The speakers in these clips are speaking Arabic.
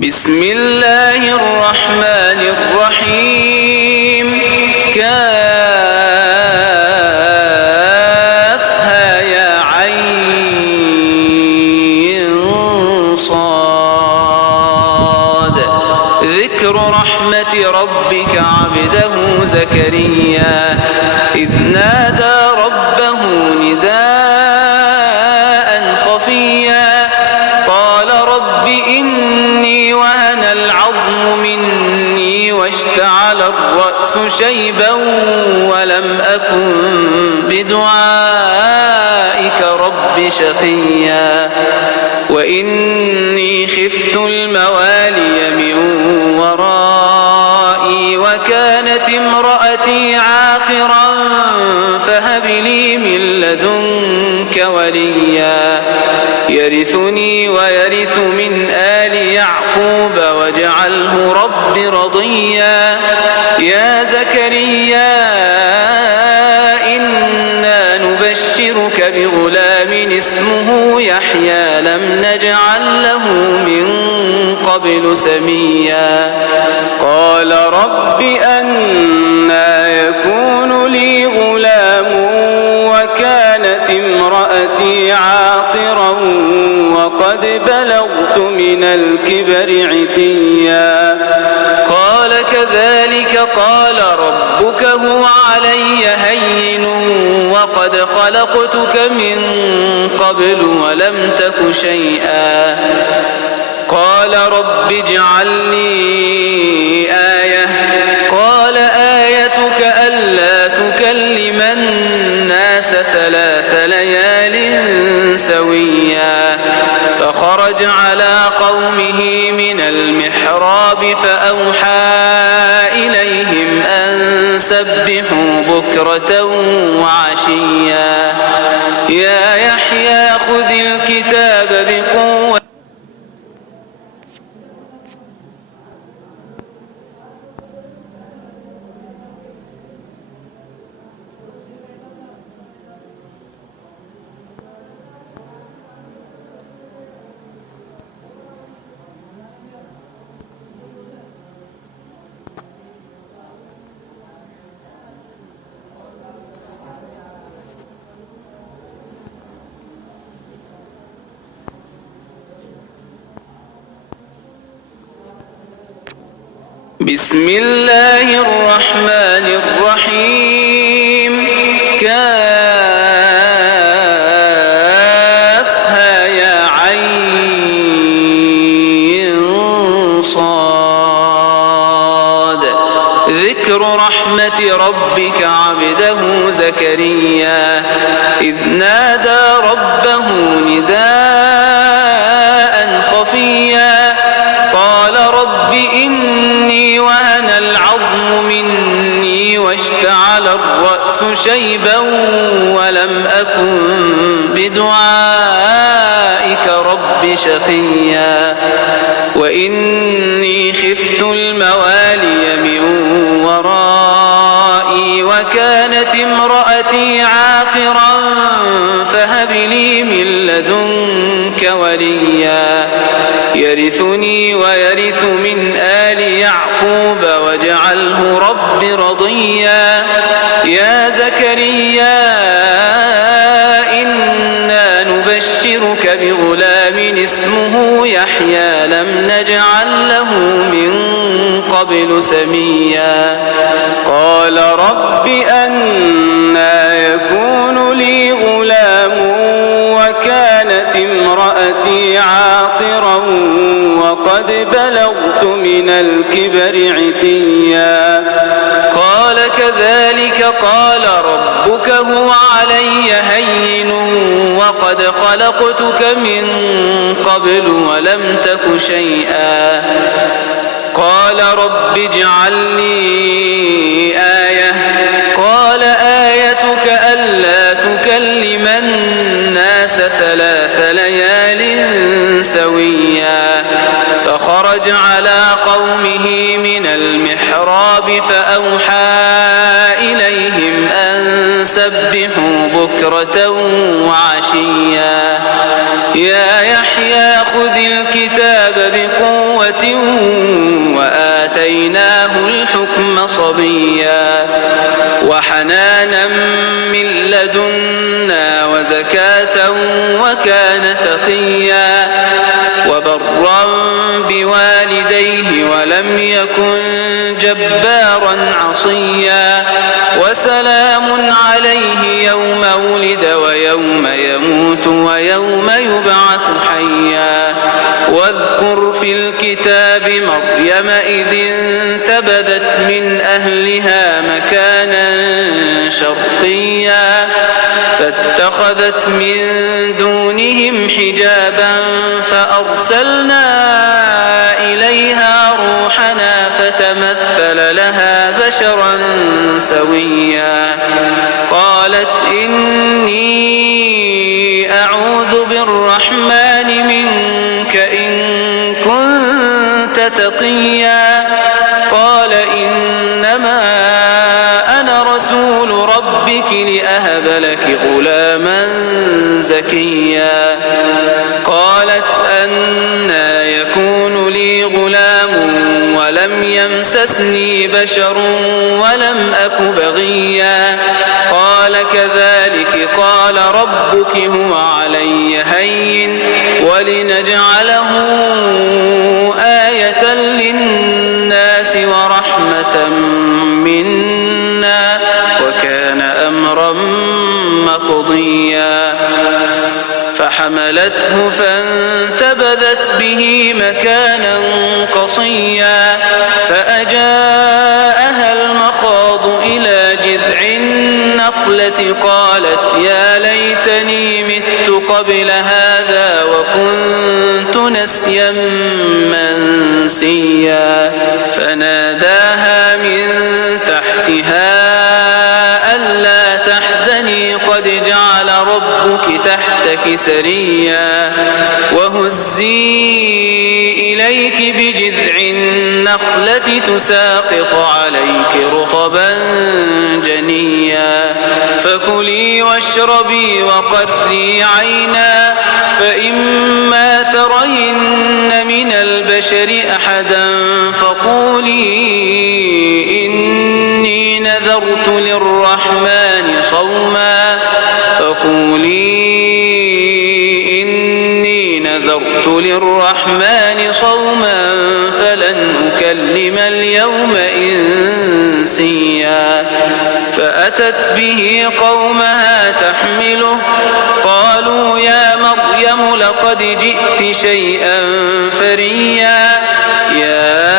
بسم الله الرحمن الرحيم كافها يا عين صاد ذكر رحمة ربك عبده زكريا إذ نادى ربه نداء خفيا قال رب إني وهن العظم مني واشتعل الرأس شيبا ولم أكن بدعائك رب شقيا وإني خفت الموالي من ورائي وكانت امرأتي عاقرا فهب لي من لدنك وليا يرثني ويرث من آل يعقوب واجعله رب رضيا يا زكريا إنا نبشرك بغلام اسمه يحيى لم نجعل له من قبل سميا قال رب أنى يكون لي غلام وكانت امرأتي عاقرا وقد بلغت من الكبر عتيا قال كذلك قال ربك هو علي هين وقد خلقتك من قبل ولم تك شيئا قال رب اجعل لي آية قال آيتك ألا تكلم الناس 3 ليال سويا فخرج على قومه من المحراب فأوحى إليهم أن سبحوا بكرة وعشيا يا يحيى خذ الكتاب بقوة بسم الله الرحمن الرحيم كافها يا عين صاد ذكر رحمة ربك عبده زكريا إذ نادى ربه نداء خفيا قال رب إني وهن العظم مني واشتعل الرأس شيبا ولم أكن بدعائك رب شقيا وإني خفت الموالي من ورائي وكانت امرأتي عاقرا فهب لي من لدنك وليا يرثني ويرث من آل يعقوب واجعله رب رضيا يا زكريا إنا نبشرك بغلام اسمه يحيى لم نجعل له من قبل سميا قال رب أنى يكون لي غلام وكانت امرأتي عاقرا وقد بلغت من الكبر عتيا قال كذلك قال ربك هو علي هين وقد خلقتك من قبل ولم تك شيئا قال رب اجعل لي آية قال آيتك ألا تكلم الناس 3 ليال سويا فخرج على قومه من المحراب فأوحى إليهم أن سبحوا بكرة وعشيا يا يحيى خذ الكتاب بقوة زكاة وكان تقيا وبرا بوالديه ولم يكن جبارا عصيا وسلام عليه يوم ولد ويوم يموت ويوم يبعث حيا واذكر في الكتاب مريم إذ انتبذت من أهلها مكانا شرقيا فاتخذت من دونهم حجابا فأرسلنا إليها روحنا فتمثل لها بشرا سويا قالت إني أعوذ بالرحمن منك إن كنت تقيا قال إنما أنا رسول ربك لأهب لك غلاما زكيا قالت أنى يكون لي غلام ولم يمسسني بشر ولم أك بغيا قال كذلك قال ربك هو علي هين ولنجعله آية للناس ورحمة منا وكان أمرا مقضيا فحملته فانتبذت به مكانا قصيا فأجاءها المخاض إلى جذع النخلة قالت يا ليتني مت قبل هذا وكنت نسيا منسيا فناداها من تحتها ألا تحزني قد جعل ربك تحتك سريا وهزي إليك بجذع النخلة تساقط عليك رطبا جنيا فكلي واشربي وقري عينا فإما ترين من البشر أحدا فقولي إني نذرت للرحمن صوما فلن أكلم اليوم إنسيا فأتت به قومها تحمله قالوا يا مريم لقد جئت شيئا فريا يا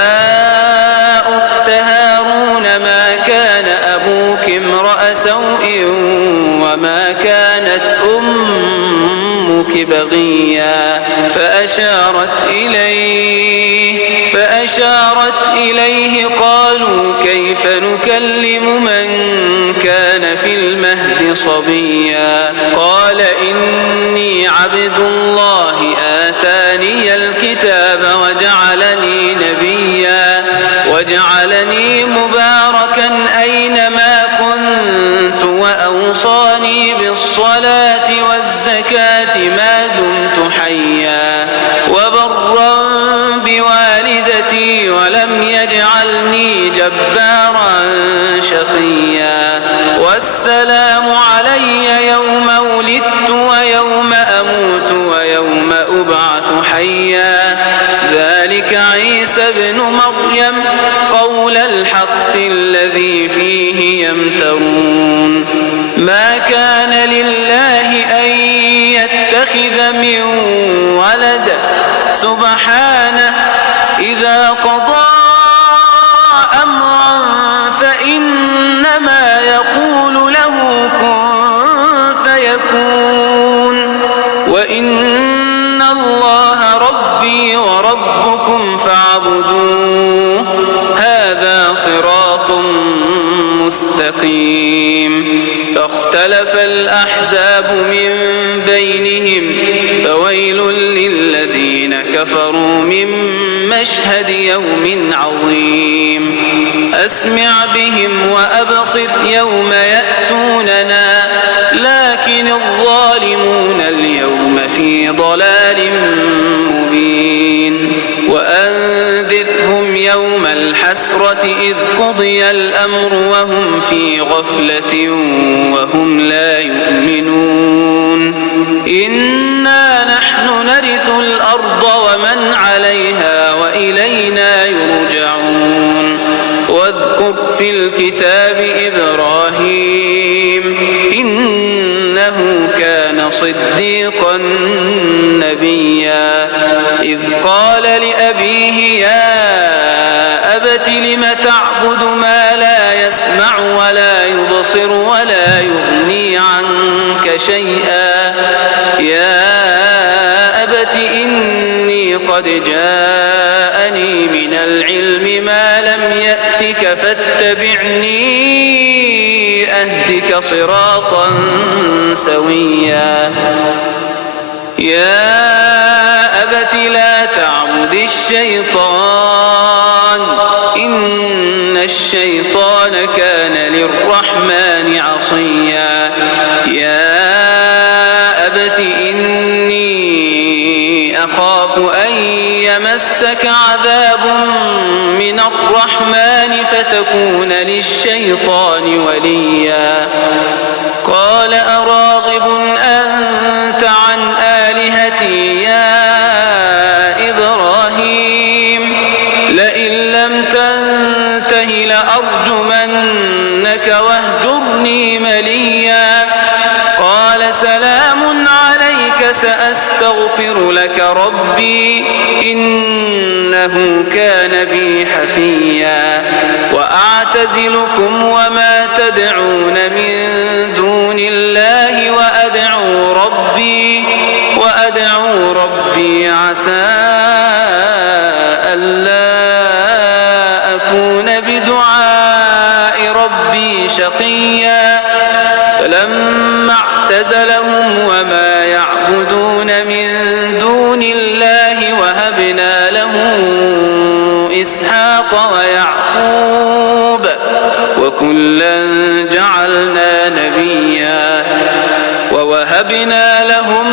أخت هارون ما كان أبوك امرأ سوء وما كانت أمك بغيا فأشارت إليه قالوا كيف نكلم من كان في المهد صبيا قال إني عبد الله آتاني الكتاب وجعلني نبيا وجعلني مباركا أينما كنت وأوصاني بالصلاة والزكاة ما دمت حيا وبرا بوالدتي ولم يجعلني جبارا شقيا والسلام علي يوم ولدت ويوم أموت ويوم أبعث حيا ذلك عيسى ابن مريم قول الحق الذي فيه يمترون ما كان لله أن يتخذ من ولد سبحانه إذا قضى أمرا فإنما يقول له كن فيكون وإن الله ربي وربكم فاعبدوه هذا صراط مستقيم فاختلف الأحزاب من بينهم فويل للذين كفروا من مشهد يوم عظيم أسمع بهم وأبصر يوم يأتوننا لكن الظالمون اليوم في ضلال مبين وأنذرهم يوم الحسرة إذ قضي الأمر وهم في غفلة وهم لا يؤمنون صديقا نبيا إذ قال لأبيه يا أبت لم تعبد ما لا يسمع ولا يبصر ولا يغني عنك شيئا يا أبت إني قد جاءني من العلم ما لم يأتك فاتبعني أهدك صراطا سويا يا أبت لا تعبد الشيطان إن الشيطان كان للرحمن عصيا يا أبت إني أخاف أن يمسك عذاب من الرحمن فتكون للشيطان وليا قال أراغب أنت عن آلهتي يا إبراهيم لئن لم تنته لأرجمنك واهجرني مليا قال سلام عليك سأستغفر لك ربي إنه كان بي حفيا وأعتزلكم وما تدعون من دون الله وأدعو ربي عسى ألا أكون بدعاء ربي شقيا فلما اعتزلهم وما يعبدون من دون الله وهبنا له إسحاق ويعقوب وكلا جعلنا نبيا ووهبنا لهم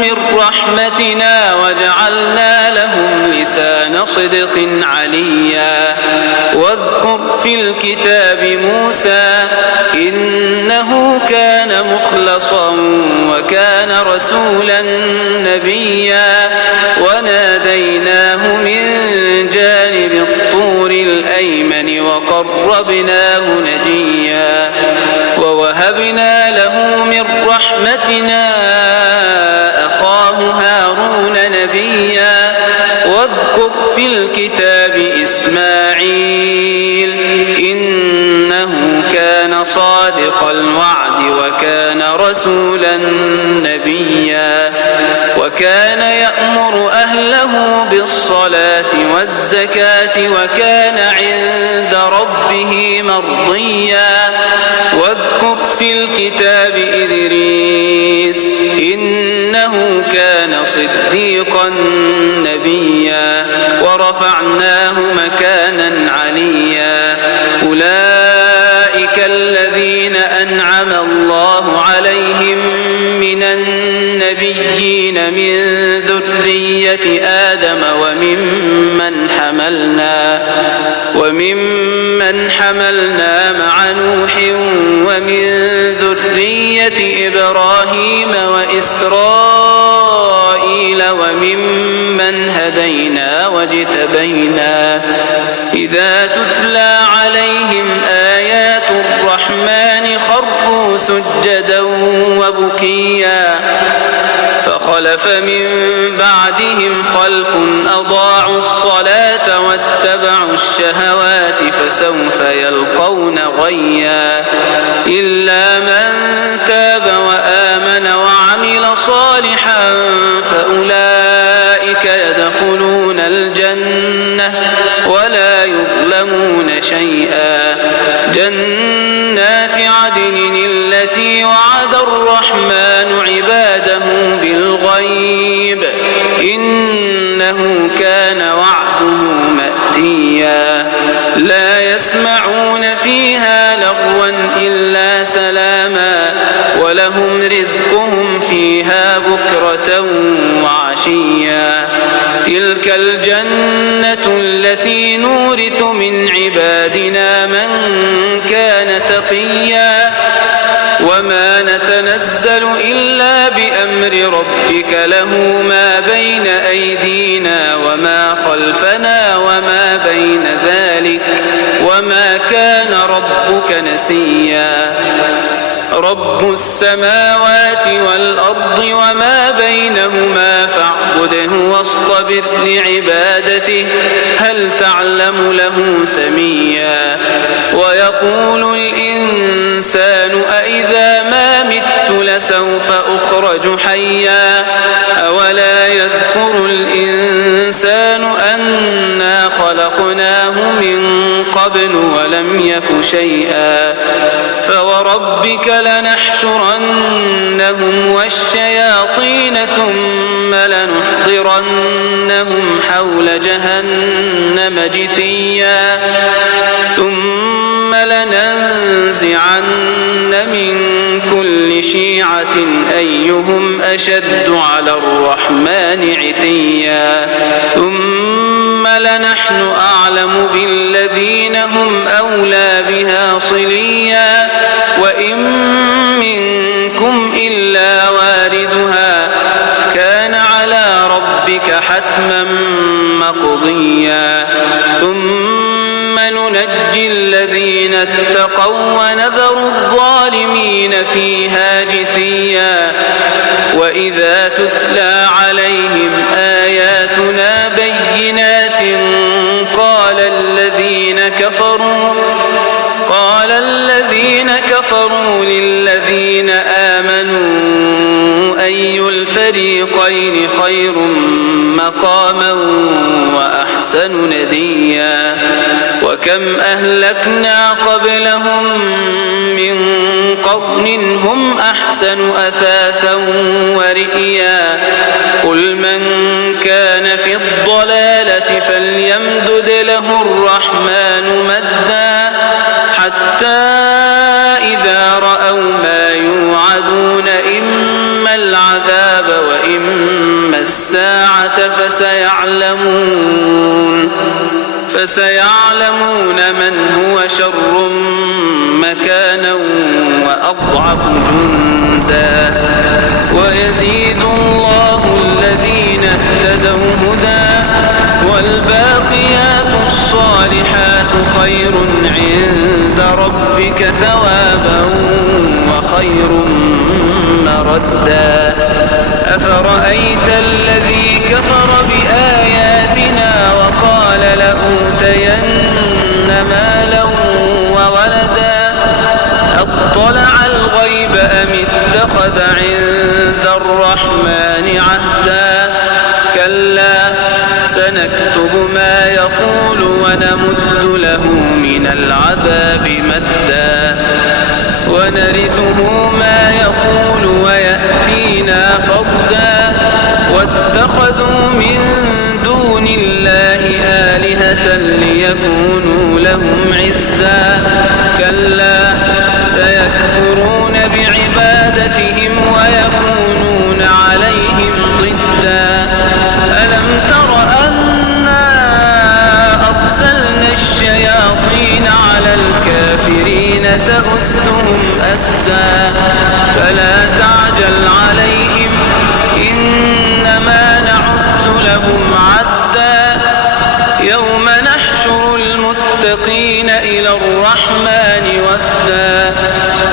من رحمتنا وجعلنا لهم لسان صدق عليا واذكر في الكتاب موسى إنه كان مخلصا وكان رسولا نبيا وناديناه من جانب الطور الأيمن وقربناه نجيا ووهبنا له من رحمتنا أخاه هارون نبيا واذكر في الكتاب إسماعيل إنه كان صادق الوعد وكان رسولا نبيا وكان يأمر أهله بالصلاة والزكاة وكان عند ربه مرضيا واذكر في الكتاب إدريس إنه كان صديقا نبيا ورفعناه مكانا عليا أولئك الذين أنعم الله عليهم من النبيين من ذرية آدم وممن حملنا مع نوح ومن ذرية إبراهيم وإسرائيل وممن هدينا واجتبينا إذا تتلى عليهم آيات الرحمن خروا سجدا وبكيا فخلف من بعدهم خلف أضاعوا الصلاة واتبعوا الشهوات فسوف يلقون غيا إلا من تاب وآمن وعمل صالحا فأولئك يدخلون الجنة ولا يظلمون شيئا جنات عدن التي وعد الرحمن عباده بالغيب إنه كان وعده مأتيا لا يسمعون فيها لغوا إلا سلاما ولهم رزقهم فيها بكرة وعشيا تلك الجنة التي نورث من عبادنا من كان تقيا وما نتنزل إلا بأمر ربك له ما بين أيدينا وما خلفنا وما بين ذلك وما كان ربك نسيا رب السماوات والأرض وما بينهما فاعبده واصطبر لعبادته هل تعلم له سميا ويقول الإنسان أإذا ما مت لسوف أخرج حيا أولا يذكر الإنسان أنا خلقناه من قبل ولم يك شيئا فوربك لنحشرنهم والشياطين ثم لنحضرنهم حول جهنم جثيا ثم لننزعن من كل شيعة أيهم أشد على الرحمن عتيا ثم لنحن أعلم بالذين هم أولى بها صليا وإن منكم إلا واردها كان على ربك حتما مقضيا ثم ننجي الذين اتقوا ونذر الظالمين فيها جثيا وإذا تتلى عليهم آياتنا بينات قال الذين كفروا للذين آمنوا أي الفريقين خير مقاما وأحسن نديا وكم أهلكنا قبلهم من قرن هم أحسن أثاثا ورئيا قل من كان في الضلالة فليمدد له الرحمن مدا حتى إذا رأوا ما يوعدون إما العذاب وإما الساعة فسيعلمون من هو شر مكانا وأضعف جندا ويزيد الله الذين اهتدوا هدى والباقيات الصالحات خير عند ربك ثوابا وخير مردا أفرأيت الذي كفر بآياتنا وقال لأوتين مالا وولدا أطلع الغيب أم اتخذ عند الرحمن عهدا كلا سنكتب ما يقول ونمد له من العذاب مدا ونرثه ما يقول ويأتينا فردا واتخذوا من دون الله آلهة ليكونوا لهم عزا كلا سيكفرون بعبادتهم ويكونون عليهم ضدا ألم تر أنا أرسلنا الشياطين على الكافرين تؤسهم أسا فلا تعجل عليهم إنما نعد لهم عدا يوم نحشر المتقين إلى الرحمن وفدا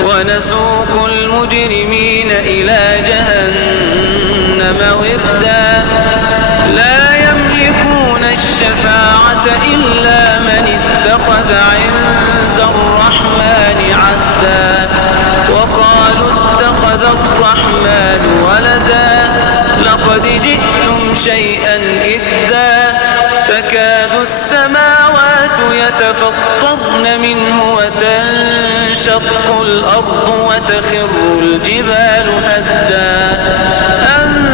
ونسوق المجرمين إلى جهنم وردا لا يملكون الشفاعة إلا من اتخذ عند الرحمن عهدا وقالوا اتخذ الرحمن ولدا لقد جئتم شيئا إدا تكاد السماوات يتفطرن منه وتنشق الأرض وتخر الجبال هدا أن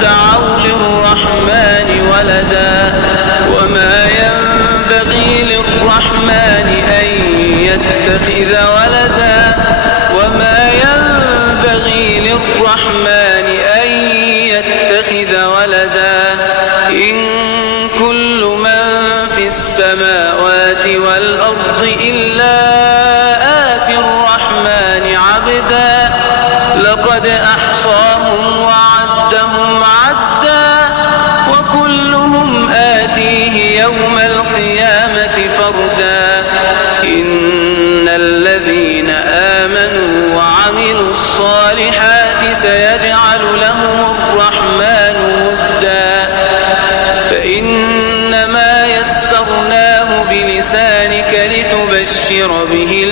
دعوا للرحمن ولدا وما ينبغي للرحمن أن يتخذ ولدا وما ينبغي للرحمن أن يتخذ ولدا إن كل من في السماوات والأرض إلا آتي الرحمن عبدا لقد أحصاهم وعدهم عدا وكلهم آتيه يوم القيامة فردا إن الذين آمنوا وعملوا الصالحات سيجعل لهم الرحمن ودا فإنما يسرناه بلسانك لتبشر به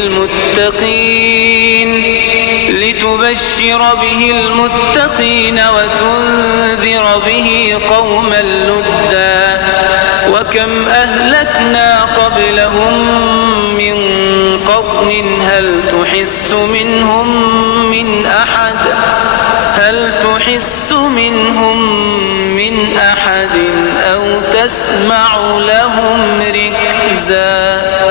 المتقين وتنذر به قوما لدا وكم أهلكنا قبلهم من قرن هل تحس منهم من أحد أو تسمع لهم ركزا